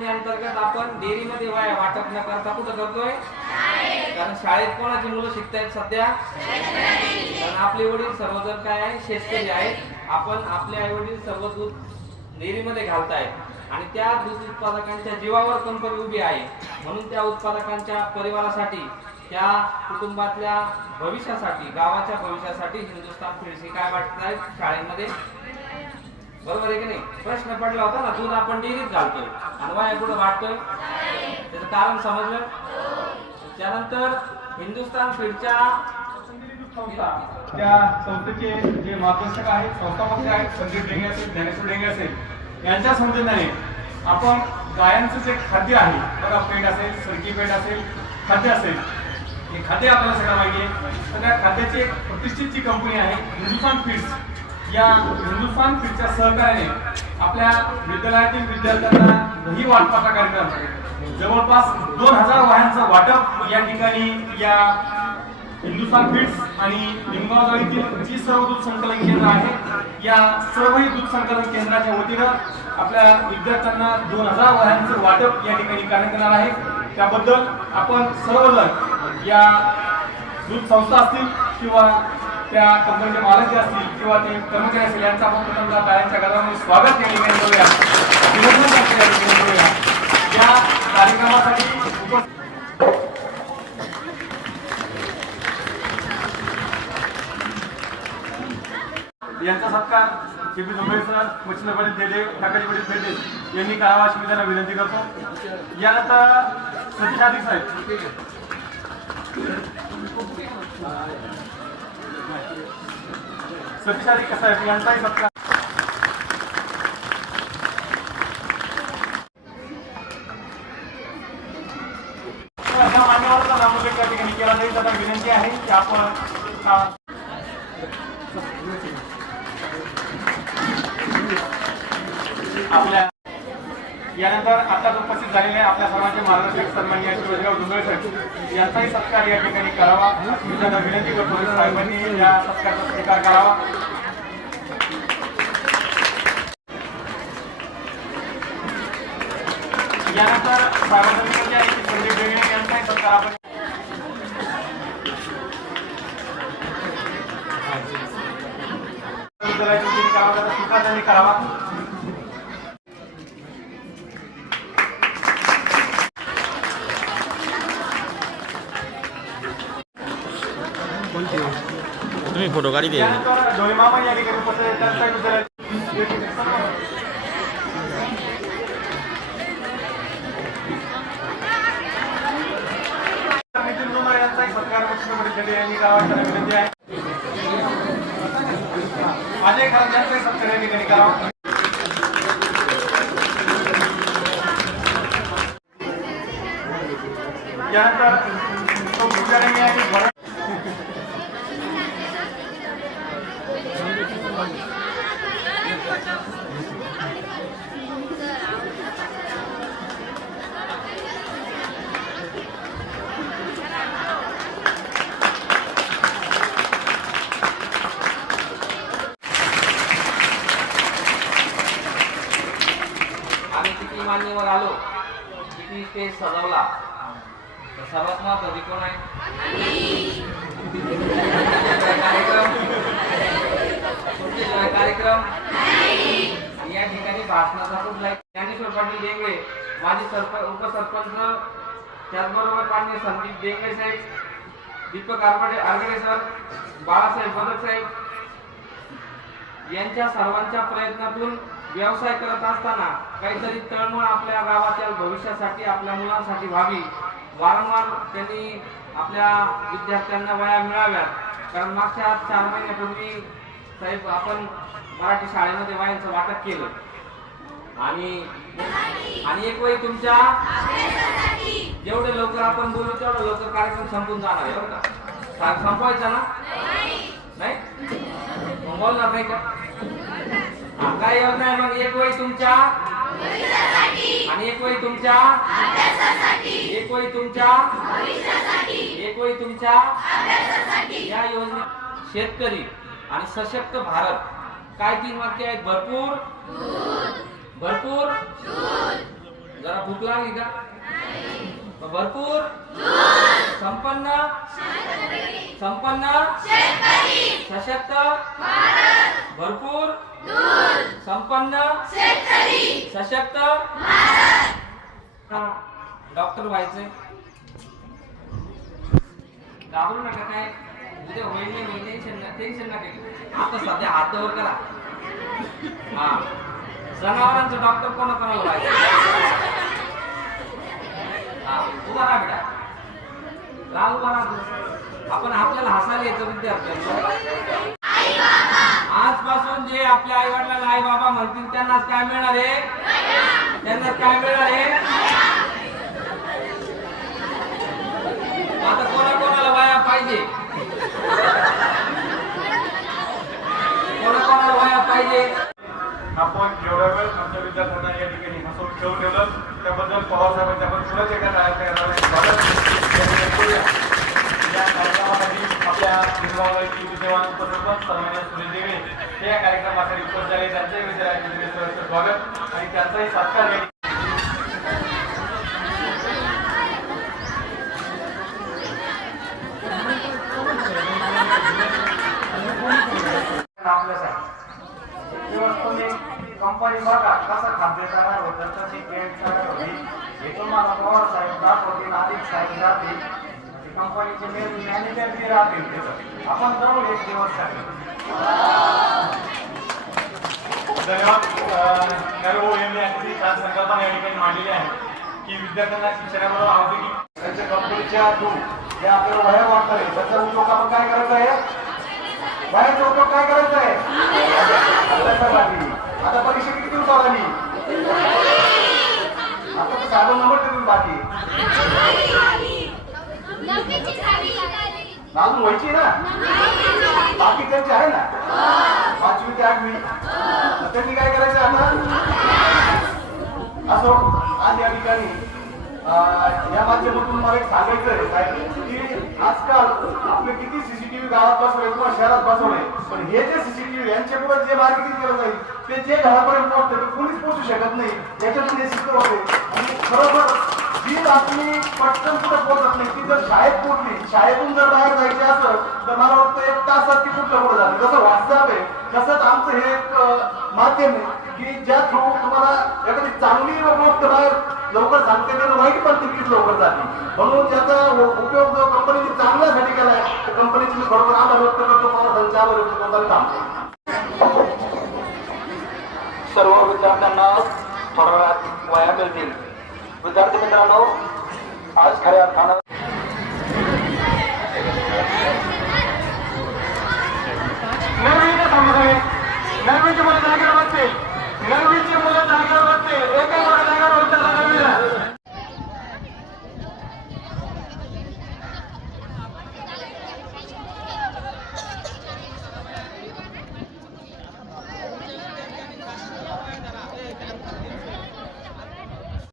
योजनेअंतर्गत आपण डेअरीमध्ये वाया वाटप न करता कुठं करतोय? कारण शाळेत कोणाची मुलं शिकतायत सध्या? कारण आपले वडील सर्वजण काय आहे? शेतकरी आहेत. आपण आपले आई वडील सर्व दूध डेअरीमध्ये घालतायत. आणि त्या दूध उत्पादकांच्या जीवावर कंपनी उभी आहे. म्हणून त्या उत्पादकांच्या परिवारासाठी त्या कुटुंबातल्या भविष्यासाठी गावाच्या भविष्यासाठी हिंदुस्थान फिडशी काय वाटत आहेत शाळेमध्ये बरोबर आहे की नाही? प्रश्न पडला होता ना दूध आपण डेअरीत घालतोय. आणि वाया कुठं वाटतोय? त्याचं कारण समजलं? त्यानंतर हिंदुस्थान फीडच्या त्या संस्थेचे जे मार्गदर्शक आहेत संस्थापक आहेत संदीप डेंगे असेल ज्ञानेश्वर डेंगे असेल यांच्या सौजन्याने आपण गायांचं जे खाद्य आहे. बघा पेट असेल सरकी पेट असेल खाद्य असेल. हे खाद्य आपल्याला सगळं माहिती आहे. तर त्या खाद्याची एक प्रतिष्ठित जी कंपनी आहे हिंदुस्तान फीड्स या हिंदुस्तान फिटच्या सहकार्याने आपल्या विद्यालयातील विद्यार्थ्यांना दही वाटपाचा कार्यक्रम जवळपास दोन हजार वाहनांचं वाटप या ठिकाणी या हिंदुस्थान फिट्स आणि लिंबावळीतील जी सर्व दूध संकलन केंद्र आहे या सर्वही दूध संकलन केंद्राच्या वतीनं आपल्या विद्यार्थ्यांना दोन हजार वाहनांचं वाटप या ठिकाणी करण्यात येणार आहे. त्याबद्दल आपण सर्वजण या दूध संस्था असतील किंवा त्या कंपनीचे मालक जे असतील किंवा ते कर्मचारी असतील यांचं आपण प्रथमतः टाळ्यांच्या गदामध्ये स्वागत या ठिकाणी करूया. या ठिकाणी करूया. या कार्यक्रमासाठी उपस्थित यांचा सत्कार केपी जोंबळे सर मच्छिंद्र पंडित देदेव ठाकरे पंडित फेडे यांनी करावा अशी मी त्यांना विनंती करतो. यानंतर सतीश अधिक साहेब. सतीश अधिक साहेब यांचाही सत्कार. अशा मान्यवरांचा नामोल्लेख त्या ठिकाणी केला जाईल. त्यांना विनंती आहे की आपण आपल्या यानंतर आताच उपस्थित झालेले आपल्या सर्वांचे मार्गदर्शक सन्मान्य शिवराजराव डुंगळे साहेब यांचाही सत्कार या ठिकाणी करावा. मी त्यांना विनंती करतो साहेबांनी या सत्काराचा स्वीकार करावा. यानंतर साहेबांना संदीप डेंगणे यांचाही सत्कार आपण विद्यालयाच्या वतीने करावा त्याचा स्वीकार त्यांनी करावा. यांनी करावा त्यांना विनंती आहे अजय खरात यांचाही सत्कार या ठिकाणी करावा यानंतर तो विचारांनी आहे की भरण आम्ही किती मान्यवर आलो किती स्टेज सजवला. तर सर्वात महत्वाची कोण आहे? कार्यक्रम? तुमचे कार्यक्रम? या ठिकाणी भाषणाचा कुठला ज्ञानेश्वर पाटील डेंगळे माजी सरपंच उपसरपंच त्याचबरोबर मान्य संदीप डेंगळे साहेब दीपक आरबडे आरगडे सर बाळासाहेब बदक साहेब. यांच्या सर्वांच्या प्रयत्नातून व्यवसाय करत असताना काहीतरी तळमळ आपल्या गावाच्या भविष्यासाठी आपल्या मुलांसाठी व्हावी. वारंवार त्यांनी आपल्या विद्यार्थ्यांना वया मिळाव्यात. कारण मागच्या चार महिन्यापूर्वी साहेब आपण मराठी शाळेमध्ये वयांचं वाटप केलं. आणि आणि एक वेळी तुमच्या जेवढे लवकर आपण बोलू तेवढं लवकर कार्यक्रम संपून जाणार आहे बरं का? संपवायचा ना? नाही? मग बोलणार नाही का? काय योजना आहे मग? एक वेळी तुमच्या? आणि एक वेळी तुमच्या? एक वेळी तुमच्या? एक वेळी तुमच्या? या योजने शेतकरी आणि सशक्त भारत. काय तीन वाक्य आहेत? भरपूर? भरपूर? जरा भूक लागली का? भरपूर? संपन्न संपन्न सशक्त भरपूर संपन्न सशक्त डॉक्टर व्हायचंय. घाबरू नका काय. उद्या होईल नाही होईल टेन्शन टेन्शन नका आता सध्या हात वर करा. हा. जनावरांचं डॉक्टर कोणा कोणाला व्हायचं हा उभा राहा बेटा. लाल महाराज आपण आपल्याला हसायला येतं विद्यार्थ्यांना. आजपासून जे आपल्या आई वडिलांना आई बाबा म्हणतील त्यांनाच काय मिळणार आहे? त्यांनाच काय मिळणार आहे? आता कोणा कोणाला वाया पाहिजे? कोणा कोणाला वाया पाहिजे? आपण जेवढ्या वेळ आमच्या विद्यार्थ्यांना या ठिकाणी हसवून ठेवून त्याबद्दल पवार साहेबांच्या आपण पुढे एकदा तयार या कार्यक्रमासाठी आपल्या निर्मळाची विद्यमान उपसरपंच सन्मान्य देवे हे या कार्यक्रमासाठी उपस्थित झाले. त्यांचंही विद्यार्थ्यांचे स्वागत आणि त्यांचाही सत्कार कंपनी बघा कसं खाद्य तयार होतं कशी पेंट तयार होती हे तुम्हाला पवार साहेब दाखवतील अधिक साहेब जातील कंपनीचे मेन मॅनेजर जे राहतील आपण जाऊ एक दिवससाठी धन्यवाद. नरभाऊ यांनी अगदी छान संकल्पना या ठिकाणी मांडलेली आहे की विद्यार्थ्यांना शिक्षणाबरोबर औद्योगिक त्यांच्या कंपनीच्या थ्रू जे आपल्याला वया वाटत आहे त्याचा उपयोग आपण काय करायचा आहे वयाचा उपयोग काय करायचा आहे अभ्यासासाठी. आता परीक्षा किती दिवसावर आली आता तर साधन नंबर तुम्ही बाकी अजून व्हायची ना? बाकी त्यांची आहे ना? पाचवी ते आठवी. त्यांनी काय करायचं आता? असो आज या ठिकाणी या माध्यमातून मला एक सांगायचं आहे. की आजकाल आपले किती सीसीटीव्ही गावात बसवले किंवा शहरात बसवले पण हे जे सीसीटीव्ही यांच्यामुळे जे मार्केटिंग केलं जाईल ते जे घरापर्यंत पोहोचते ते कोणीच पोहोचू शकत नाही. याच्यातून हे सिद्ध होते आणि खरोखर ही बातमी पटकन कुठं पोहोचत नाही ती जर शाळेत पोहोचली शाळेतून जर बाहेर जायची असेल तर मला वाटतं एक तासात ती कुठलं पुढे जाते. जसं व्हॉट्सअप आहे तसंच आमचं हे एक माध्यम आहे की ज्या थ्रू तुम्हाला एखादी चांगली गोष्ट बाहेर लवकर सांगते त्यानं वाईट पण तितकीच लवकर जाते. म्हणून याचा उपयोग जो कंपनीने चांगल्यासाठी केला आहे तर कंपनीची मी बरोबर आभार व्यक्त करतो. मला संचावर आभार व्यक्त करताना थांबतो. सर्व विद्यार्थ्यांना थोड्या वेळात वया मिळतील विद्यार्थी मित्रांनो आज खऱ्या अर्थानं नवीन समजून नवीन तुम्हाला